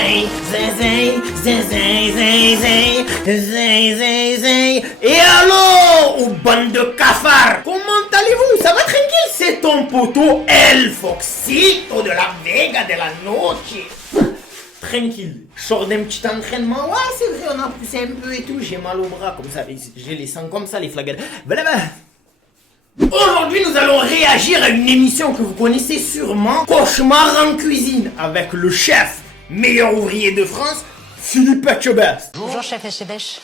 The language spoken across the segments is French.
Zay, zay, zay, zay, zay, zay, zay, zay, zay, zay. Et alors, ou bande de cafards, comment allez-vous? Ça va tranquille? C'est ton poteau El Foxito de la Vega de la Noche. Tranquille, je sors d'un petit entraînement. Ouais, c'est vrai, on a poussé un peu et tout. J'ai mal au bras comme ça, j'ai les sangs comme ça, les flagelles. Aujourd'hui, nous allons réagir à une émission que vous connaissez sûrement, Cauchemar en cuisine, avec le chef, meilleur ouvrier de France, Philippe Etchebest. Bonjour chef Etchebest.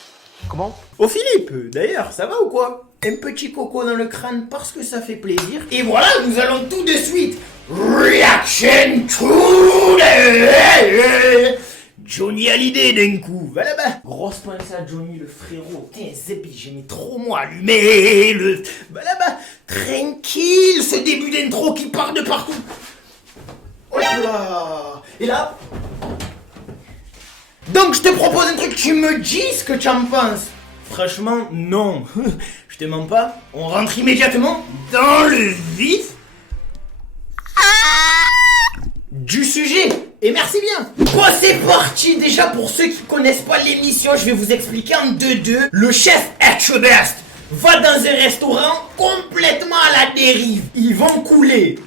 Comment? Oh Philippe, d'ailleurs, ça va ou quoi? Un petit coco dans le crâne parce que ça fait plaisir. Et voilà, nous allons tout de suite reaction to the Johnny Hallyday d'un coup. Voilà bah. Grosse pince à Johnny le frérot. Tiens, Zébi, j'ai mis trop moi allumé le. Voilà bah. Tranquille, ce début d'intro qui part de partout. Hop là. Et là. Donc je te propose un truc, tu me dis ce que tu en penses. Franchement, non. Je te mens pas. On rentre immédiatement dans le vif du sujet. Et merci bien. Bon, c'est parti. Déjà, pour ceux qui connaissent pas l'émission, je vais vous expliquer en 2-2. Le chef Etchebest va dans un restaurant complètement à la dérive. Ils vont couler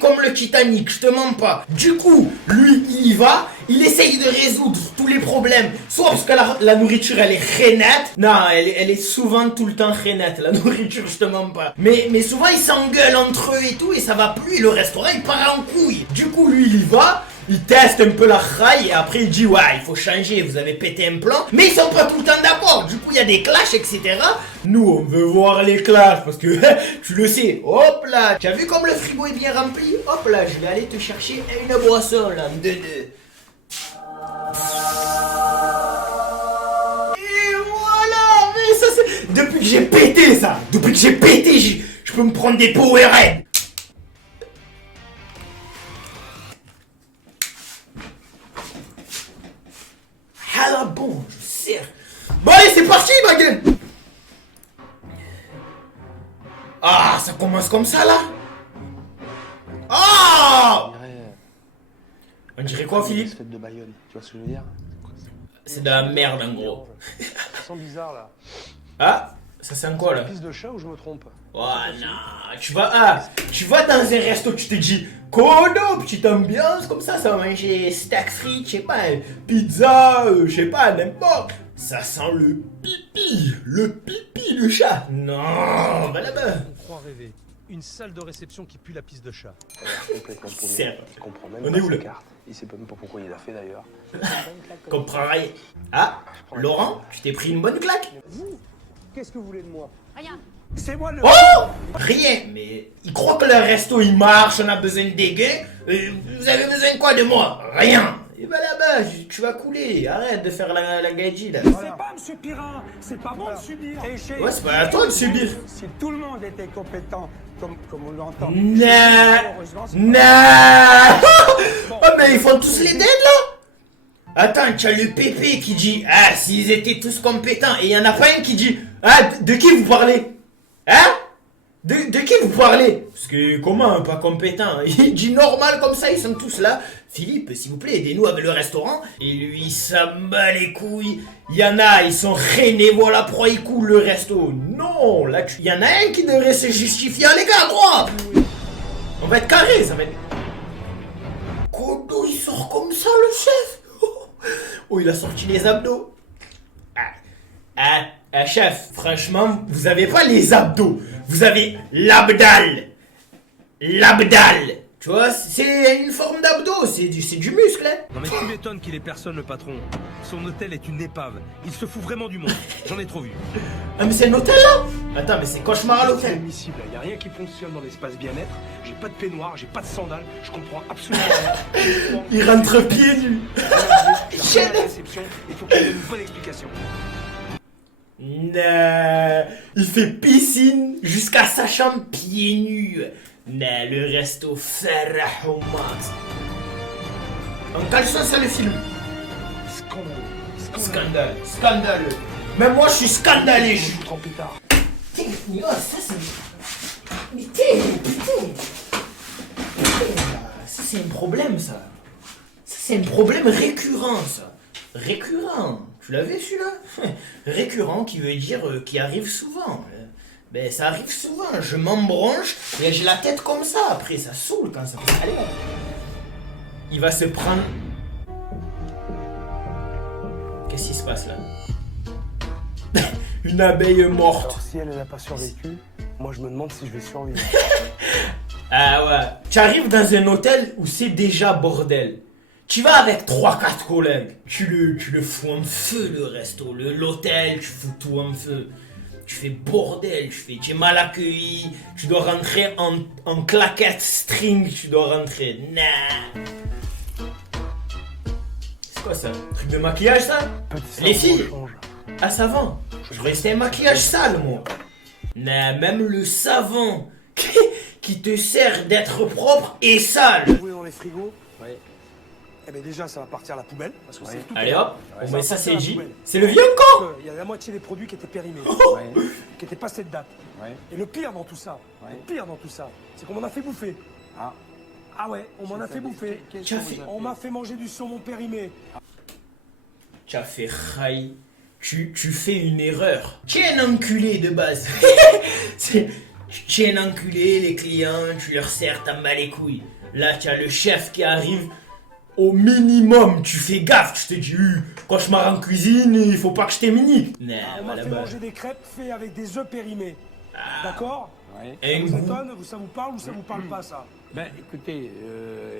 comme le Titanic, je te mens pas. Du coup, lui, il y va, il essaye de résoudre tous les problèmes. Soit parce que la nourriture, elle est rainette. Non, elle est souvent tout le temps rainette, la nourriture, je te mens pas. Mais souvent, ils s'engueulent entre eux et tout, et ça va plus, et le restaurant, il part en couille. Du coup, lui, il y va. Il teste un peu la raille et après il dit ouais il faut changer, vous avez pété un plan. Mais ils sont pas tout le temps d'accord, du coup il y a des clashs etc. Nous on veut voir les clashs parce que tu le sais. Hop là, tu as vu comme le frigo est bien rempli? Hop là, je vais aller te chercher une boisson là, en 2-2. Et voilà, mais ça c'est... Depuis que j'ai pété ça, je peux me prendre des Powerade. Ah là bon, je sers. Bon allez, c'est parti ma gueule. Ah, ça commence comme ça là. Ah, on dirait quoi Philippe? Fête de Bayonne, tu vois ce que je veux dire? C'est de la merde en gros. Ça sent bizarre là. Ah, ça sent quoi là? Pisse de chat ou je me trompe? Oh non, tu vas dans un resto, tu te dis Kodo, petite ambiance, comme ça va manger steak frites, je sais pas, pizza, je sais pas, n'importe. Ça sent le pipi de chat. Non, va là-bas. On croit rêver. Une salle de réception qui pue la pisse de chat. Complètement paumé. Sérieux. Il comprend même On pas est où, sa là? carte. Il sait même pas pourquoi il l'a fait d'ailleurs. Comprends rien. Ah, Laurent, tu t'es pris une bonne claque? Qu'est-ce que vous voulez de moi? Rien. C'est moi le... Oh! Rien, mais il croit que le resto il marche, on a besoin de dégueu. Vous avez besoin de quoi de moi? Rien. Et bah là-bas, tu vas couler. Arrête de faire la gadji là. C'est pas monsieur Pirin, c'est pas bon de subir. Ouais, c'est pas à toi de subir. Si tout le monde était compétent, comme on l'entend. Oh, mais ils font tous les dead là. Attends, tu as le Pépé qui dit ah, s'ils étaient tous compétents. Et il y en a pas un qui dit ah, de qui vous parlez? Hein? De qui vous parlez? Parce que comment pas compétent? Il dit normal comme ça, ils sont tous là. Philippe, s'il vous plaît, aidez-nous avec le restaurant. Et lui, ça bat les couilles. Il y en a, ils sont rainés, voilà pourquoi ils coulent le resto. Non, là, il y en a un qui devrait se justifier. Les gars, droit. On va être carré, ça va être... Kodo, il sort comme ça, le chef. Oh, il a sorti les abdos. Chef, franchement, vous avez pas les abdos. Vous avez l'abdal. L'abdal. Tu vois, c'est une forme d'abdos, c'est du muscle, hein. Non mais tu m'étonnes qu'il ait personne le patron. Son hôtel est une épave. Il se fout vraiment du monde. J'en ai trop vu. Ah mais c'est l'hôtel là. Attends, mais c'est cauchemar à C'est l'hôtel. admissible, il y a rien qui fonctionne dans l'espace bien-être. J'ai pas de peignoir, j'ai pas de sandales, je comprends absolument rien. Il rentre pieds nus. J'ai la réception, il faut qu'il y ait une bonne explication. Nah, il fait piscine jusqu'à sa chambre pieds nus. Nah, le resto Farah au max. En caleçon, ça le film. Scandaleux. Même moi, je suis scandalé. Je vous trompe plus tard. Putain, oh, ça c'est... Mais putain. Ça c'est un problème, ça. Ça c'est un problème récurrent, ça. Récurrent. Tu l'avais celui-là? Récurrent qui veut dire qui arrive souvent. Ben ça arrive souvent. Je m'embranche et j'ai la tête comme ça. Après, ça saoule quand ça fait. Allez. Il va se prendre. Qu'est-ce qui se passe là? Une abeille morte. Alors, si elle n'a pas survécu, moi je me demande si je vais survivre. Ah ouais. Tu arrives dans un hôtel où c'est déjà bordel. Tu vas avec 3-4 collègues. Tu le fous en feu le resto. L'hôtel, tu fous tout en feu. Tu fais bordel, tu es mal accueilli. Tu dois rentrer en claquette string. Tu dois rentrer. Nah. C'est quoi ça? Truc de maquillage ça? Les filles? Ah, savon. Je restais un maquillage sale, moi. Mais même le savon qui te sert d'être propre est sale. Vous voulez dans les frigos? Oui. Eh bien déjà, ça va partir à la poubelle. Parce que c'est tout. Allez hop, on met ça, c'est partir à la J. poubelle. C'est le vieux encore. Il y a la moitié des produits qui étaient périmés, qui étaient passés de date. Et le pire dans tout ça, c'est qu'on m'en a fait bouffer. Ah ouais, on m'en a fait bouffer. On m'a fait manger du saumon périmé. Tu as fait rail. Tu fais une erreur. Tu es un enculé de base. Tu es un enculé, les clients, tu leur sers, t'as mal les couilles. Là, tu as le chef qui arrive. Au minimum, tu fais gaffe. Tu te dis, cauchemar en cuisine, il faut pas que je t'éminique. On m'a fait manger des crêpes faites avec des œufs périmés. D'accord? Ça vous étonne? Ça vous parle ou ça vous parle pas, ça? Ben, écoutez,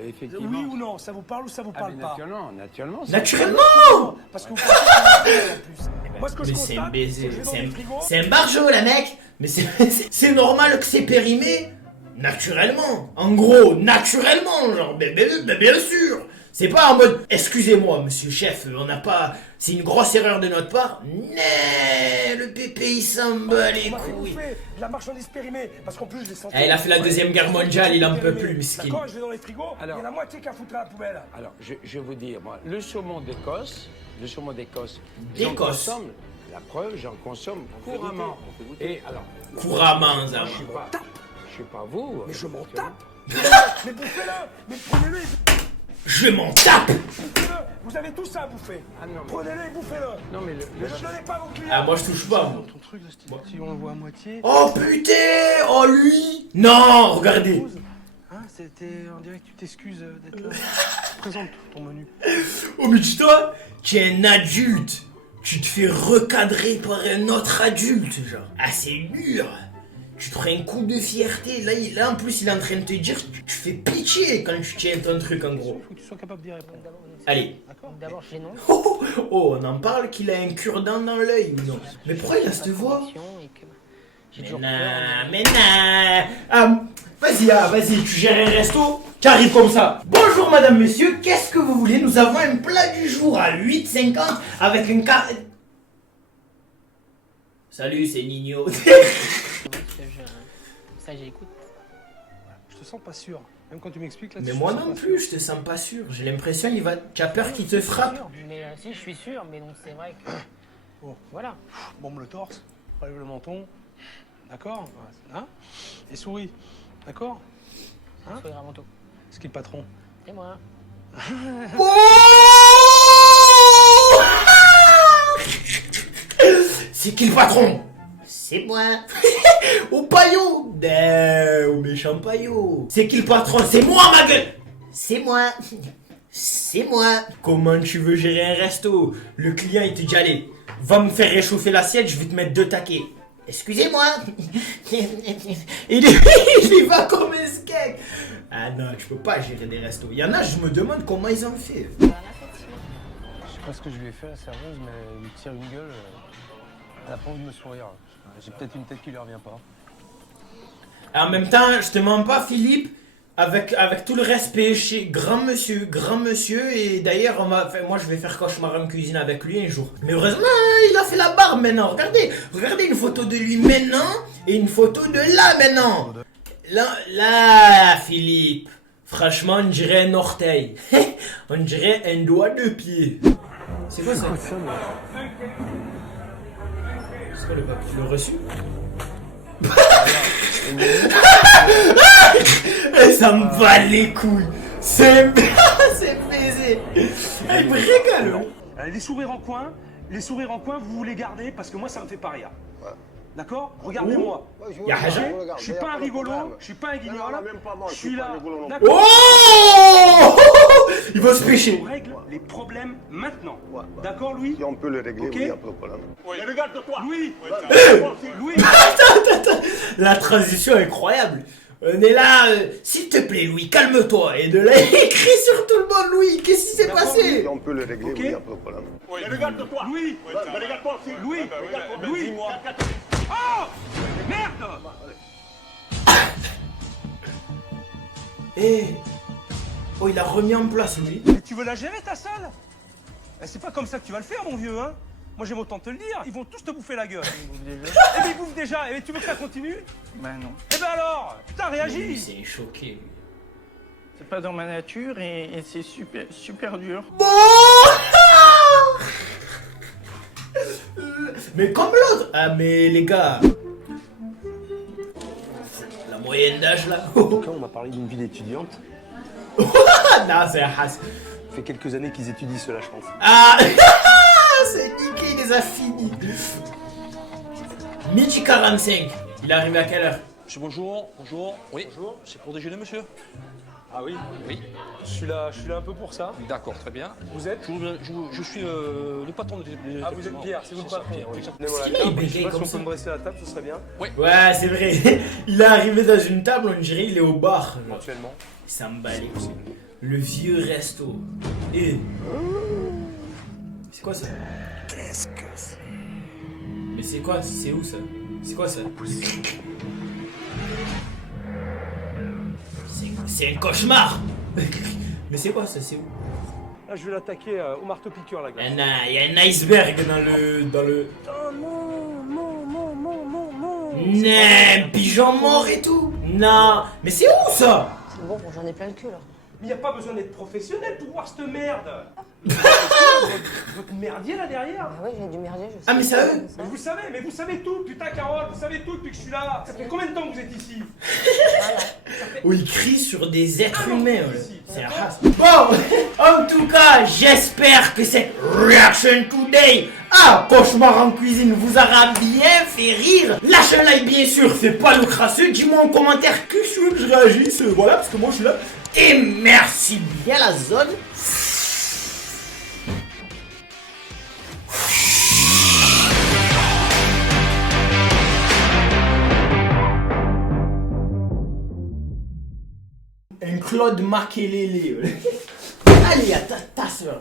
effectivement... Oui ou non? Ça vous parle ou ça vous parle pas? Naturellement. Naturellement. Parce que vous pensez que en plus. Moi, ce que je Mais c'est un constate, baiser. que je vais dans les frigos, C'est un barjot, la mec. Mais c'est normal que c'est périmé. Naturellement. En gros, naturellement. Genre, mais bien sûr. C'est pas en mode, excusez-moi, monsieur chef, on n'a pas... C'est une grosse erreur de notre part. Nee, le pépé, il s'en bat les on m'a fait couilles. bouffer de la marchandise périmée. Parce qu'en plus, je les sentais. Il a fait la Deuxième Guerre mondiale, il en peut plus, miskin. D'accord, je vais dans les frigos, il y Alors- a la moitié qui a foutu à la poubelle. Alors, je vais vous dire, moi, le saumon d'Écosse, D'Écosse. j'en consomme, la preuve, j'en consomme couramment. Et alors, Couramment, ça. je suis pas vous. Mais je m'en tape. Mais bouffez-le. Mais prenez-le et Je m'en tape. bouffez-le. Vous avez tout ça à bouffer. Ah non, mais- Prenez-le et bouffez-le. Non, mais Ne le donnez pas à vos clients. Ah, moi je touche pas. Moi. Ton truc, si on le voit à moitié. Oh putain. Oh lui. Non, regardez. Hein, on dirait que tu t'excuses d'être là. Présente ton menu. Oh mais dis-toi, tu es un adulte. Tu te fais recadrer par un autre adulte, genre. Ah c'est dur. Tu te prends un coup de fierté. Là en plus il est en train de te dire, tu fais pitié quand tu tiens ton truc en gros. Il faut que tu sois capable d'y répondre. Allez. D'accord. D'abord chez nous. Oh, on en parle qu'il a un cure-dent dans l'œil ou non? Mais pourquoi il a cette voix? J'ai Mais toujours nah. Vas-y, tu gères un resto, tu arrives comme ça. Bonjour madame, monsieur, qu'est-ce que vous voulez? Nous avons un plat du jour à 8,50 avec un car... Salut, c'est Nino. Ça j'écoute. Je te sens pas sûr. Même quand tu m'expliques là. Mais moi non plus, je te sens pas sûr. J'ai l'impression tu as peur qu'il te frappe. Mais si je suis sûr, mais donc c'est vrai que. Bon. Voilà. Bombe le torse, relève le menton. D'accord? Hein? Et souris. D'accord? Hein? Sourire avant tout. C'est qui le patron? C'est moi. C'est qui le patron? C'est moi. Au paillot. Au méchant paillot. C'est qui le patron? C'est moi, ma gueule. C'est moi. C'est moi. Comment tu veux gérer un resto? Le client il te dit allez, va me faire réchauffer l'assiette, je vais te mettre 2 taquets. Excusez-moi. il y va comme un skeg. Ah non, tu peux pas gérer des restos. Il y en a, je me demande comment ils ont fait. Je sais pas ce que je lui ai fait à la serveuse, mais il me tire une gueule. Elle a pas envie de me sourire. J'ai peut-être une tête qui lui revient pas. En même temps, je te mens pas, Philippe, avec tout le respect chez grand monsieur, et d'ailleurs, moi je vais faire cauchemar en cuisine avec lui un jour. Mais heureusement, il a fait la barbe maintenant. Regardez une photo de lui maintenant et une photo de là maintenant. Là, Philippe, franchement, on dirait un orteil. On dirait un doigt de pied. C'est quoi ça? C'est quoi le papier? Le reçu? Ça me va les couilles. C'est c'est baisé. Ah, il me régale. Les sourires en coin, vous vous les gardez parce que moi, ça me fait pas rire. D'accord? Regardez-moi. Y'a Haja. Je suis pas un rigolo, je suis pas un guignol. Je suis là. D'accord? Oh il va se pêcher. On règle les problèmes maintenant. D'accord, Louis? Si on peut le régler, Ok. oui, y a pas de problème. Louis! Louis! Attends. La transition est incroyable. On est là, s'il te plaît Louis, calme-toi. Et de là, il crie sur tout le monde, Louis. Qu'est-ce qui s'est passé? Si on peut le régler, Ok. oui, y a pas de problème. Louis! Louis! Louis! Oh! Merde! Eh. Oh, il a remis en place, lui. Mais tu veux la gérer, ta salle? C'est pas comme ça que tu vas le faire, mon vieux, hein? Moi, j'aime autant te le dire. Ils vont tous te bouffer la gueule. Eh ben, ils bouffent déjà. Eh ben, tu veux que ça continue? Ben non. Eh ben alors! Putain, Lui, réagis! c'est choqué, lui. C'est pas dans ma nature et c'est super dur. Bon. Mais comme l'autre. Ah, mais les gars. La moyenne d'âge, là. Quand on m'a parlé d'une vie d'étudiante, Non, c'est un has. ça fait quelques années qu'ils étudient cela, je pense. Ah. C'est niqué, il les a finis. Midi 45. Il est arrivé à quelle heure? Monsieur, bonjour. Oui. Bonjour. C'est pour déjeuner, monsieur? Ah oui? Oui. Je suis là un peu pour ça. D'accord, très bien. Vous êtes? Je suis le patron de... Ah, vous êtes Pierre, c'est vous le patron. Pierre, oui. Donnez-moi Stylé, la table, il je sais bégaye pas si comme on ça. peut me dresser la table, ce serait bien. Ouais, c'est vrai. Il est arrivé dans une table, on dirait il est au bar. genre. Éventuellement. Il s'emballe. Le vieux resto. Et. C'est quoi ça? Qu'est-ce que c'est? Mais c'est quoi? C'est où ça? C'est quoi ça? C'est un cauchemar. Mais c'est quoi ça? C'est où? Là, je vais l'attaquer au marteau-piqueur, la Il gars. y a un iceberg dans le... Oh non, non, non, non, non, non. Non, pigeon mort et tout. Non, mais c'est où ça? C'est bon, j'en ai plein le cul là. Mais y a pas besoin d'être professionnel pour voir cette merde. Votre merdier là derrière. Ah ouais, j'ai du merdier, je sais. Ah, mais ça eux? Mais vous savez tout, putain Carole, vous savez tout depuis que je suis là. Ça fait combien de temps que vous êtes ici? Où il crie sur des êtres humains. Ouais. C'est la race. Bon, en tout cas, j'espère que cette reaction today à Cauchemar en cuisine vous aura bien fait rire. Lâche un like bien sûr, c'est pas le crasseux. Dis-moi en commentaire que tu veux que je réagisse. Voilà, parce que moi je suis là. Et merci bien la zone. Un Claude Makelele. Allez, à ta soeur.